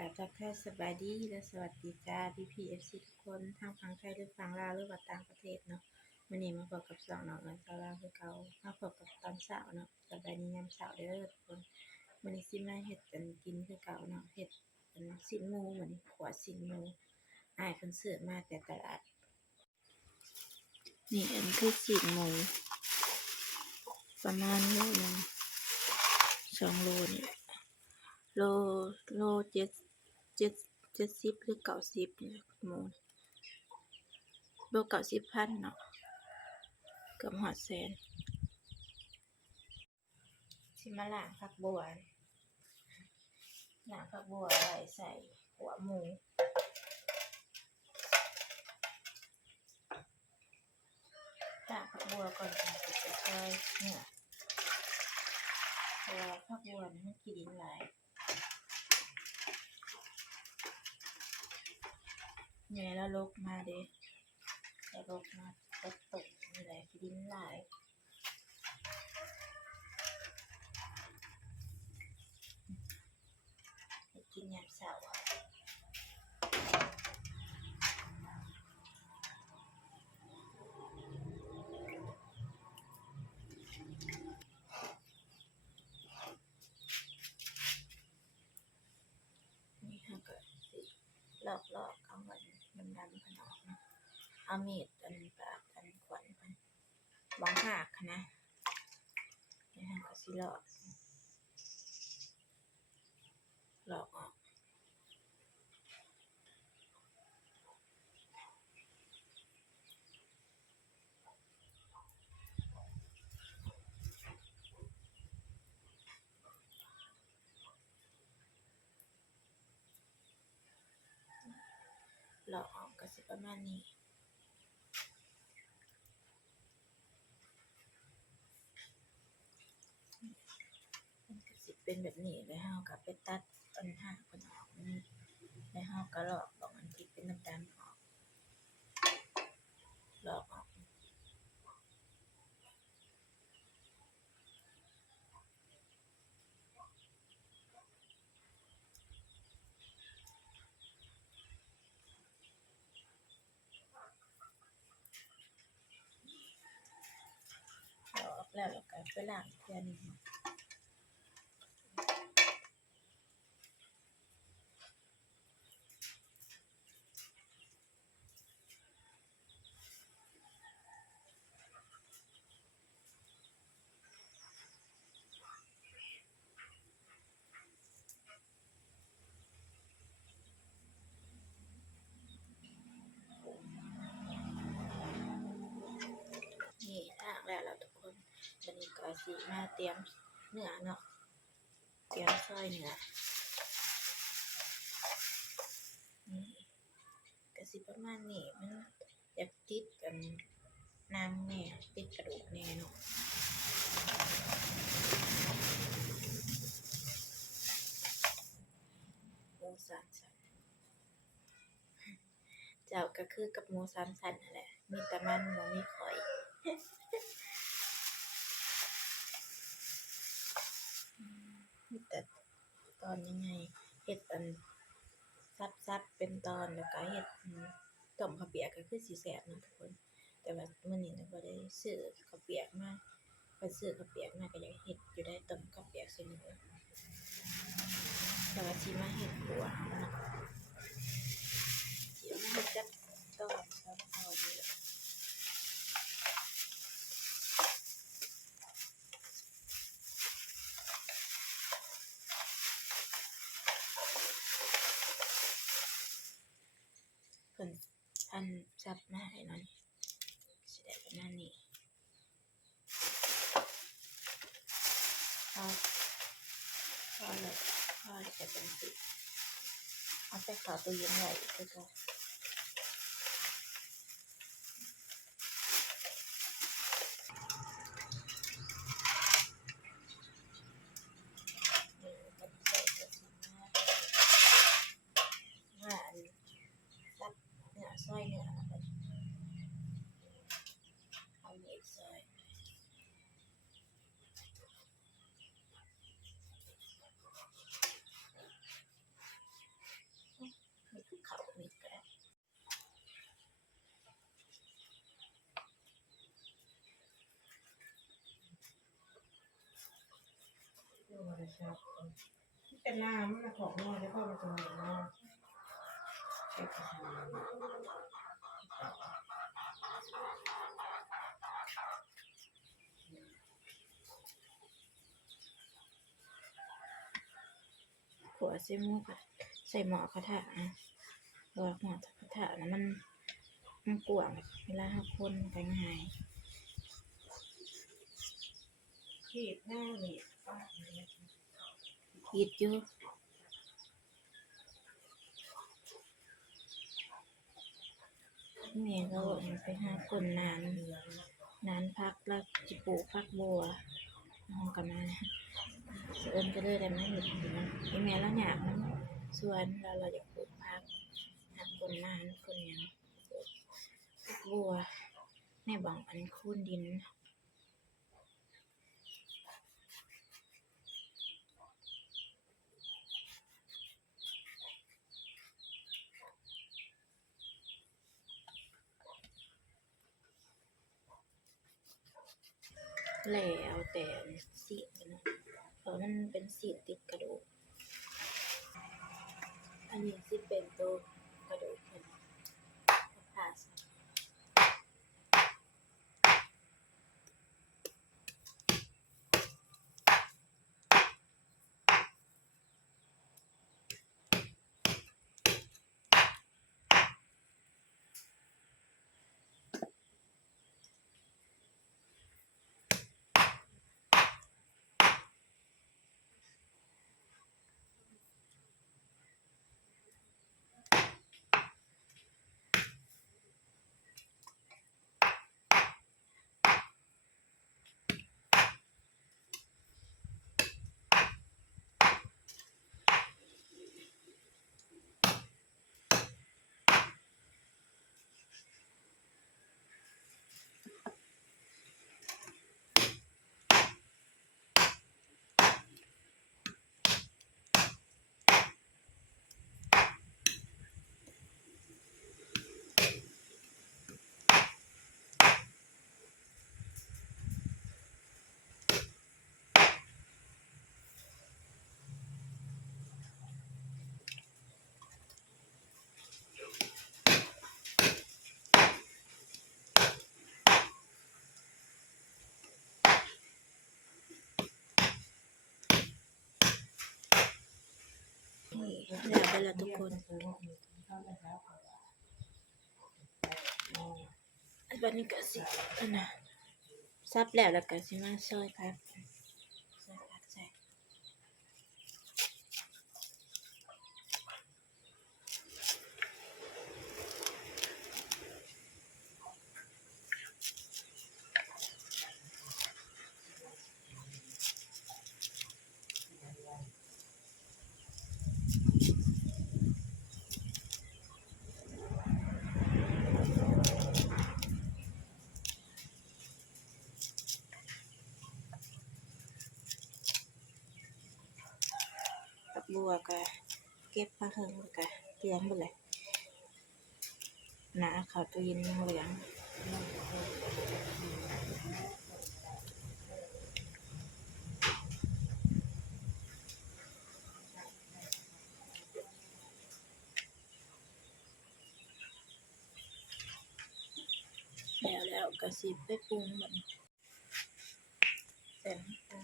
ทักทายสบายดีและสวัสดีจ้าพี่ทุกคนทางฝั่งไทยหรือฝั่งลาวหรือว่าต่างประเทศเนาะมื้อนี้มาพบกับสองน้องเอิ้นสาวลาวคือเก่ามาพบกับตอนเช้าเนาะสบายดียามเช้าเด้อทุกคนมื้อนี้สิมาเฮ็ดกันกินคือเก่าเนาะเฮ็ดเป็นชิ้นหมูมื้อนี้ขัวชิ้นหมูอ้ายเพิ่นซื้อมาแต่ตลาดนี่อันคือชิ้นหมูประมาณโลนึง2 โลนี่โลโล70หรือ90นี่หมูโล90,000เนาะเกือบฮอดแสนสิมาล้างผักบัวไว้ใส่หัวหมูล้างผักบัวก่อนค่ะสิไปซอยเนื้อเพราะว่าผักบัวมันขี้ดินหลายแม่แล้วลกมาเด้แล้วลกมาตกนี่แหละขี้ดินหลายให้กินยามเช้านี่เฮาก็สิลอกเอามันดำๆเพิ่นออกเนาะเอามีดอันปาดอันขวัญเพิ่นบ่หักนะแล้วเฮาก็สิลอกออกก็สิประมาณนี้มันก็สิเป็นแบบนี้แล้วเฮาก็ไปตัดอันหักเพิ่นออกนี่แล้วเฮาก็ลอกอันที่เป็นดำๆออกลอกออกแล้วก็ไปล้างอีกเทื่อหนึ่งนี่ล้างแล้วทุกคนบัดนี้ก็สิมาเตรียมเนื้อเนาะเตรียมซอยเนื้อนี่ก็สิประมาณนี้มันอยากติดกันนางแน่ติดกระดูกแน่เนาะหมูสามชั้นเจ้าก็คือกับหมูสามชั้นนั่นแหละมีแต่มันบ่มีข่อยมีแต่ตอนยังไงเฮ็ดอันซับเป็นตอนแล้วก็เฮ็ดต้มข้าวเปียกก็คือสิแซ่บเนาะทุกคนแต่ว่ามื้อนี้น่ะบ่ได้ซื้อข้าวเปียกมาไปซื้อข้าวเปียกมาก็อยากเฮ็ดอยู่ได้ต้มข้าวเปียกใส่หมูแต่ว่าสิมาเฮ็ดขัวเอาเนาะสิเอามาเฮ็ดจักตอน2 ตอนนี่แหละเพิ่นอันซับมาให้เนาะสิได้ประมาณนี้พอแล้วก็จังสิเอาใส่เข้าตู้เย็นไว้คือเก่าบัดนี้ก็สิมาอันซับเนื้อซอยเนื้อแล้วก็เอามีดซอย จะชอบเป็นน้ำมันของน้อยแล้วก็มันจะมีน้ำเก็บไปขัวใส่หม้อใส่หม้อกระทะนะเพราะว่าหม้อกระทะนะมันกว้างเวลาเราคนกันง่ายขีดหน้านี่ขีดอยู่แม่เราไปหาคนนานพักแล้วจิปลูกพักบัวห้องกันมาเอิ้นก็เลยได้มาเฮ็ดอยู่นะอีแม่เราอยากมันสวนเราอยากปลูกพักหาคนนานคนหยังพักบัวในบ่องอันคูนดินแล้วแต่สีดนะเพราะมันเป็นสีดติดกระดูกอันนี้สิเป็นตัวกระดูกเพิ่นผ่าซะแล้วไปแล้วทุกคนบัดนี้ก็สิอันน่ะซับแล้วก็สิมาซอยผักใส่ผักบัวก็เก็บมาเทิงก็เตรียมหมดเลยหนาเข้าตู้เย็นเหลืองแล้วก็สิไปปรุงบัดนี้ใส่น้ำปลา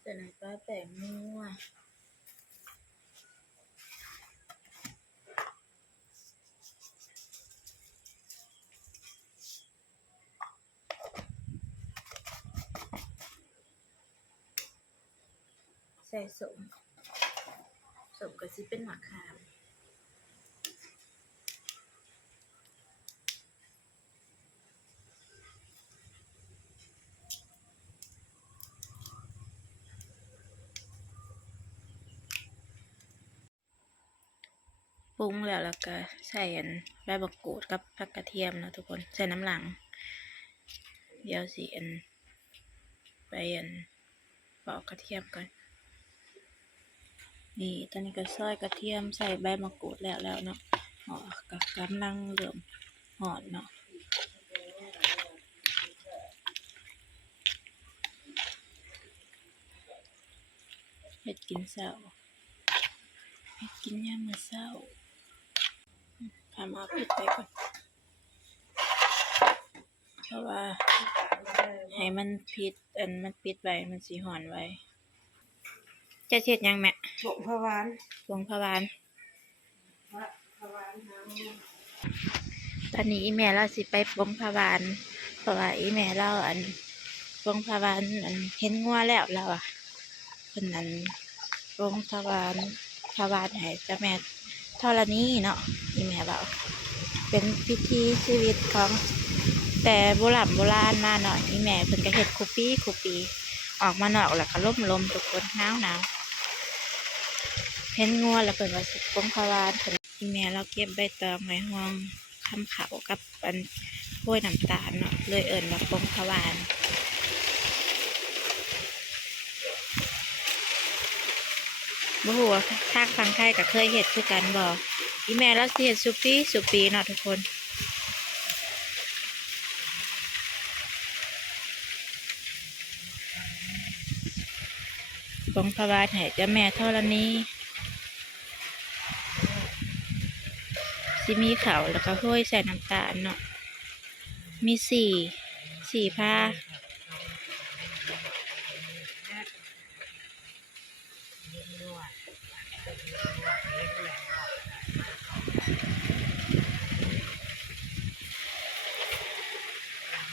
ใส่น้ำปลาแป้งนัวใส่ส้มก็สิเป็นมะขามปรุงแล้วก็ใส่ใบมะกรูดกับผักกระเทียมนะทุกคนใส่น้ำหลังเดี๋ยวสิไปปอกกระเทียมก่อนนี่ตอนนี้ก็ซอยกระเทียมใส่ใบมะกรูดแล้วเนาะก็กำลังเริ่มหอมเนาะ เฮ็ดกินเช้าเฮ็ดกินยามมื้อเช้าพามาปิดไปก่อนเพราะว่าให้มันปิดมันปิดไว้มันสิฮ้อนไว้จะเฮ็ดหยังแม่บงพะวานวงพะวานพะวานหาตอนนี้อีแม่เราสิไปปงพะวานเพราะว่าอีแม่เราปงพะวานเห็นงัวแล้วเราเพิ่นปงพะวานให้เจ้าแม่ธรณีเนาะอีแม่เว้าเป็นพิธีชีวิตของแต่โบราณมาเนาะอีแม่เพิ่นก็เฮ็ดคุปีออกมานอกแล้วก็ลมทุกคนหนาวเห็นงัวแล้วเพิ่นว่าสิปงพะวานเพิ่นอีแม่เราเก็บใบตองไว้ห้องทำข้าวกับโรยน้ำตาลเนาะเลยเอิ้นว่าปงพะวานบ่ฮู้ว่าทางฝั่งไทยก็เคยเฮ็ดคือกันบ่อีแม่เราสิเฮ็ดสุปีเนาะทุกคนปงพะวานให้เจ้าแม่ธรณีสิมีข้าวแล้วก็โรยใส่น้ำตาลเนาะมีสี่ผ้า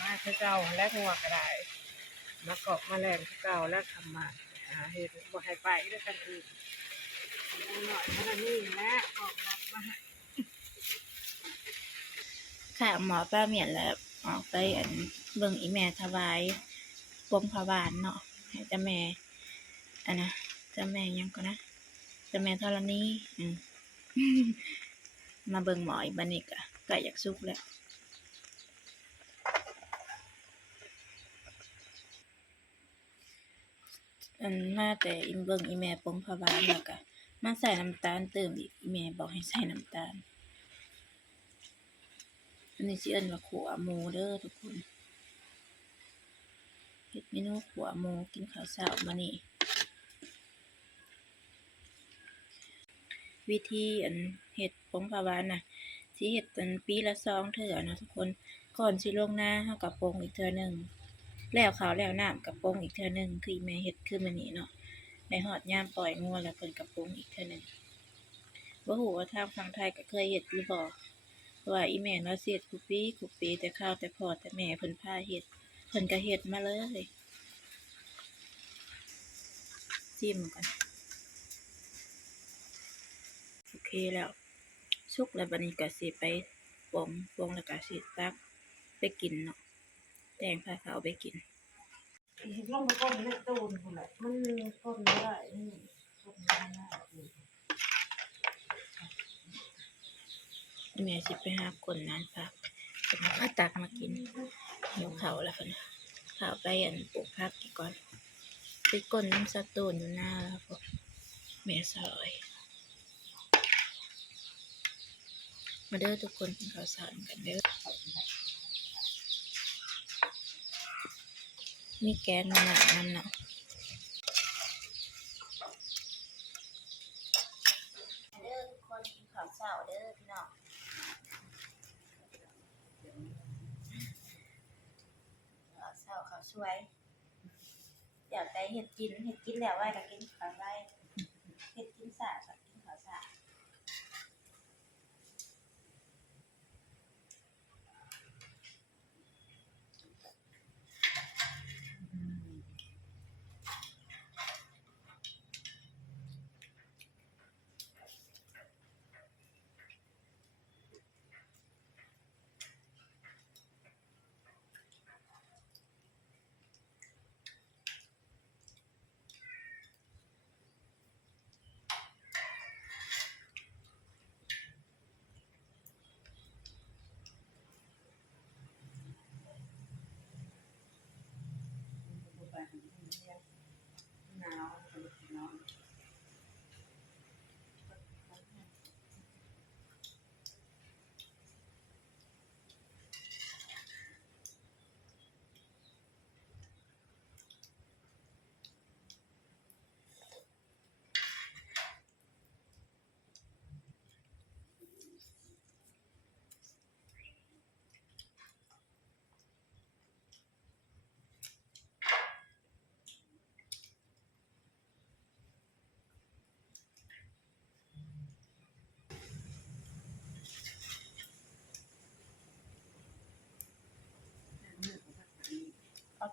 มาคือเก่าและหัวก็ได้มาเกาะมาแรงคือเก่าและทำมาหาเห็ดบ่ให้ไปด้วยกันอื่นหน่อยเพราะนี่และออกรับมาค่ะหมอป้าเมียนแล้วออกไปเบิ่งอีแม่ถวายปงพะวานเนาะให้เจ้าแม่นะเจ้าแม่ยังก็นะเจ้าแม่ธรณีมาเบิ่งหมออีกบัดนี้ก็ใกล้อยากสุกแล้วมาแต่เบิ่งอีแม่ปงพะวานแล้วก็มาใส่น้ำตาลเติมอีกอีแม่บอกให้ใส่น้ำตาลอันนี้สิเอิ้นว่าขัวหมูเด้อทุกคนเฮ็ดเมนูขัวหมูกินข้าวเช้ามื้อนี้วิธีเฮ็ดปงพะวานน่ะสิเฮ็ดปีละ2เทื่อนะทุกคนก่อนสิลงนาเฮาก็ปงอีกเทื่อนึงแล้วข้าวแล้วน้ำก็ปงอีกเทื่อนึงคืออีแม่เฮ็ดคือมื้อนี้เนาะได้ฮอดยามปล่อยงัวแล้วเพิ่นก็ปงอีกเทื่อนึงบ่ฮู้ว่าทางฝั่งไทยก็เคยเฮ็ดหรือบ่เพราะว่าอีแม่เราสิเฮ็ดคุปีแต่ข้าวแต่พ่อแต่แม่เพิ่นพาเฮ็ดเพิ่นก็เฮ็ดมาเลยชิมก่อนโอเคแล้วสุกแล้วบัดนี้ก็สิไปปงแล้วก็สิตักไปกินเนาะแต่งพาเขาเอาไปกินลงไปก้นในตู้นี่คนละมันก้นไม่ได้นี่ก้นไม่ได้แม่สิไปหาคนนั้นพักเพิ่นก็ตักมากินหิวข้าวแล้วเพิ่นข้าวไปปลูกผักกินก่อนไปก้นน้ำสะตูนอยู่หน้าแล้วพวกแม่ซอยมาเด้อทุกคนกินข้าวสารกันเด้อมีแกงมาหนักนั่นเนาะเด้อทุกคนกินข้าวเช้าเด้อพี่น้องข้าวเช้าข้าวสวยอยากได้เฮ็ดกินแล้วไว้ก็กินข้าวไว้เฮ็ดกินสะก็กินข้าวสะหนาวหนาว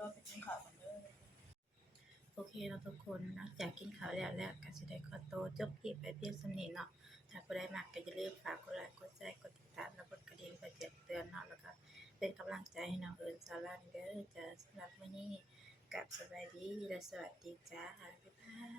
ตัวไปกินข้าวกันเด้อโอเคเนาะทุกคนหลังจากกินข้าวแล้วก็สิได้ขอตัวจบคลิปไปเพียงส่ำนี้เนาะถ้าผู้ใดมักก็อย่าลืมฝากกดไลค์กดแชร์กดติดตามและกดกระดิ่งเพื่อแจ้งเตือนเนาะแล้วก็เป็นกำลังใจให้น้องเอิญสาราเด้อจ้าสำหรับมื้อนี้กับสบายดีและสวัสดีจ้าบ๊ายบาย